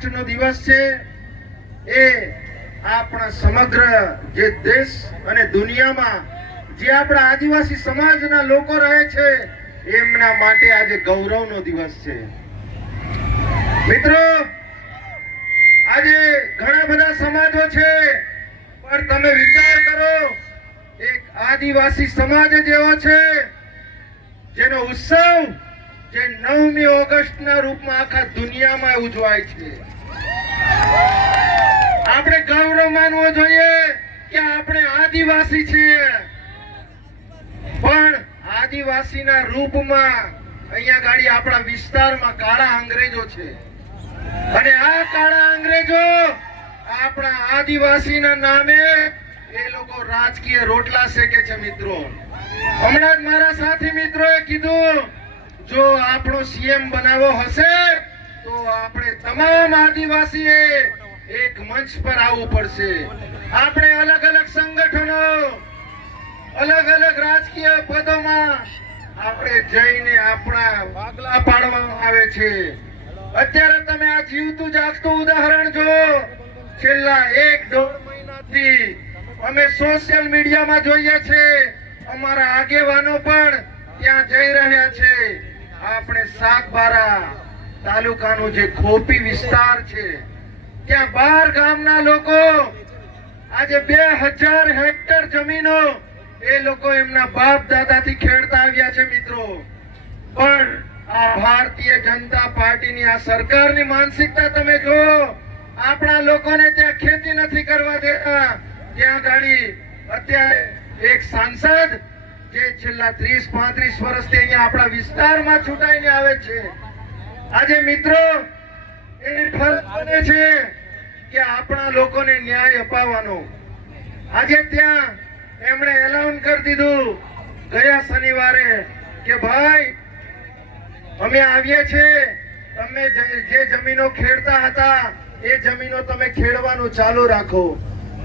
August નો દિવસ છે એ આપણા સમગ્ર જે દેશ અને દુનિયામાં જે આપણા આદિવાસી સમાજના લોકો રહે છે એમના માટે આજે ગૌરવનો દિવસ છે. મિત્રો, આજે ઘણા બધા સમાજો છે, પણ તમે વિચાર કરો, એક આદિવાસી સમાજ જ એવો છે જેનો ઉત્સવ જે 9મી ઓગસ્ટના રૂપમાં આખા દુનિયામાં ઉજવાય છે. આપણે ગૌરવ માનવો જોઈએ કે આપણે આદિવાસી છીએ, પણ આદિવાસીના રૂપમાં અહીંયા ગાડી આપણા વિસ્તારમાં કાળા અંગ્રેજો છે, અને આ કાળા અંગ્રેજો આપણા આદિવાસીના નામે એ લોકો રાજકીય રોટલા શેકે છે. મિત્રો, હમણાં જ મારા સાથી મિત્રોએ કીધું, જો આપણો સીએમ બનાવવો હશે તો આપણે તમામ આદિવાસીએ એક મંચ પર આવવું પડશે. આપણે અલગ અલગ સંગઠનો, અલગ અલગ રાજકીય પદોમાં આપણે જઈને આપણા ભાગલા પાડવામાં આવે છે. અત્યારે તમે આ જીવતું જાગતું ઉદાહરણ જો, છેલ્લા 1-1.5 મહિનાથી અમે સોશિયલ મીડિયામાં જોઈએ છે, અમારા આગેવાનો પણ ત્યાં જઈ રહ્યા છે. આપણે સાગબારા તાલુકાનું જે ખોપી વિસ્તાર છે, ત્યાં 12 ગામના લોકો આજે 2000 હેક્ટર જમીનો એ લોકો એમના બાપ દાદાથી ખેડતા આવ્યા છે. મિત્રો, પણ આ ભારતીય જનતા પાર્ટીની આ સરકારની માનસિકતા તમે જો, આપણા લોકોને ત્યાં ખેતી નથી કરવા દેતા. ત્યાં ગાડી અત્યારે એક સાંસદ જે છેલ્લા 30-35 વર્ષથી અહીંયા આપણા વિસ્તારમાં ચૂંટાઈને આવે છે, આજે મિત્રો એ ફરજ બને છે કે આપણા લોકોને ન્યાય અપાવવાનો. આજે ત્યાં એમણે એલાઉન કરી દીધું ગયા શનિવારે કે ભાઈ અમે આવીએ છીએ, તમે જે જમીનો ખેડતા હતા એ જમીનો તમે ખેડવાનું ચાલુ રાખો.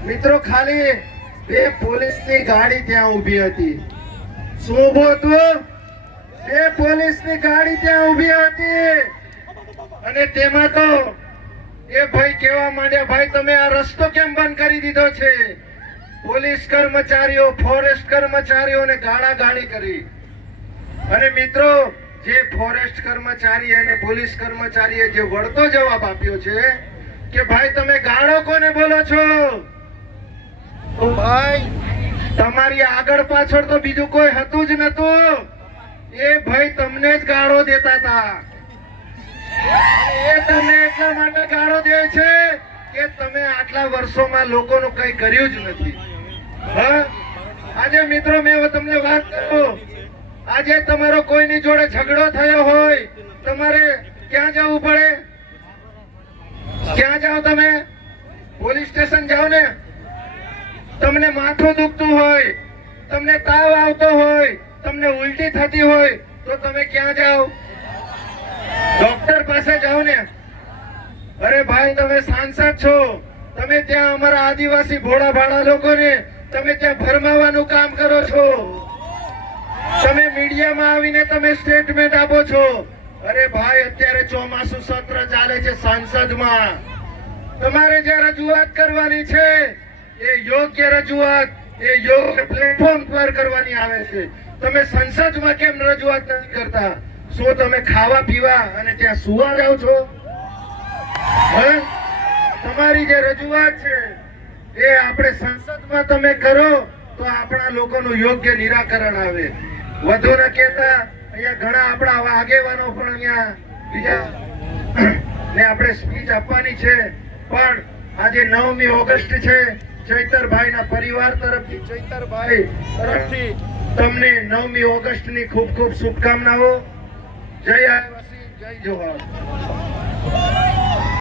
મિત્રો, ખાલી 2 પોલીસની ગાડી ત્યાં ઊભી હતી. શું ઊભું હતું? 2 પોલીસની ગાડી ત્યાં ઊભી હતી, અને તેમાં તો એ ભાઈ કહેવા માંડ્યા, ભાઈ તમે આ રસ્તો કેમ બંધ કરી દીધો છે? પોલીસ કર્મચારીઓ, ફોરેસ્ટ કર્મચારીઓને ગાળાગાળી કરી. અને મિત્રો, જે ફોરેસ્ટ કર્મચારી અને પોલીસ કર્મચારીએ જે વળતો જવાબ આપ્યો છે કે ભાઈ તમે ગાળો કોને બોલો છો? તો ભાઈ તમારી આગળ પાછળ તો બીજું કોઈ હતું જ નતું. એ ભાઈ તમને જ ગાળો દેતા હતા. એ તમને એટલા માટે ગાળો દે છે કે તમે આટલા વર્ષોમાં લોકોનું કઈ કર્યું જ નથી. આજે મિત્રો, મેં તમને વાત કરું, આજે તમારો કોઈની જોડે ઝઘડો થયો હોય, તમારે ક્યાં જવું પડે? ક્યાં જાઓ તમે? પોલીસ સ્ટેશન જાઓ ને. તમને માથું દુખતું હોય, તમને તાવ આવતો હોય, તમને ઉલટી થતી હોય તો તમે ક્યાં જાઓ? ડોક્ટર પાસે જાઓ ને. અરે ભાઈ, તમે સાંસદ છો, તમે ત્યાં અમારા આદિવાસી ભોળા ભાળા લોકોને તમે ત્યાં ભરમાવાનું કામ કરો છો. તમે મીડિયામાં આવીને તમે સ્ટેટમેન્ટ આપો છો. અરે ભાઈ, અત્યારે ચોમાસું સત્ર ચાલે છે સંસદમાં. તમારે જે રજૂઆત કરવાની છે એ યોગ્ય રજૂઆત એ યોગ્ય પ્લેટફોર્મ પર કરવાની આવે છે. તમે સંસદમાં કેમ રજૂઆત નથી કરતા? શું તમે ખાવા પીવા અને ત્યાં સુવા જાવ છો? તમારી જે રજૂઆત છે એ આપણે સંસદમાં તમે કરો તો આપણા લોકોનું યોગ્ય નિરાકરણ આવે. વધુ ન કહેતા, અહીંયા ઘણા આપણા આગેવાનો પણ અહીંયા બીજા ને આપણે સ્પીચ આપવાની છે, પણ આજે 9મી ઓગસ્ટ છે. ચૈતરભાઈના પરિવાર તરફથી, ચૈતરભાઈ તરફથી તમને 9મી ઓગસ્ટની ખૂબ ખૂબ શુભકામનાઓ. જય આદિવાસી, જય જોહાર.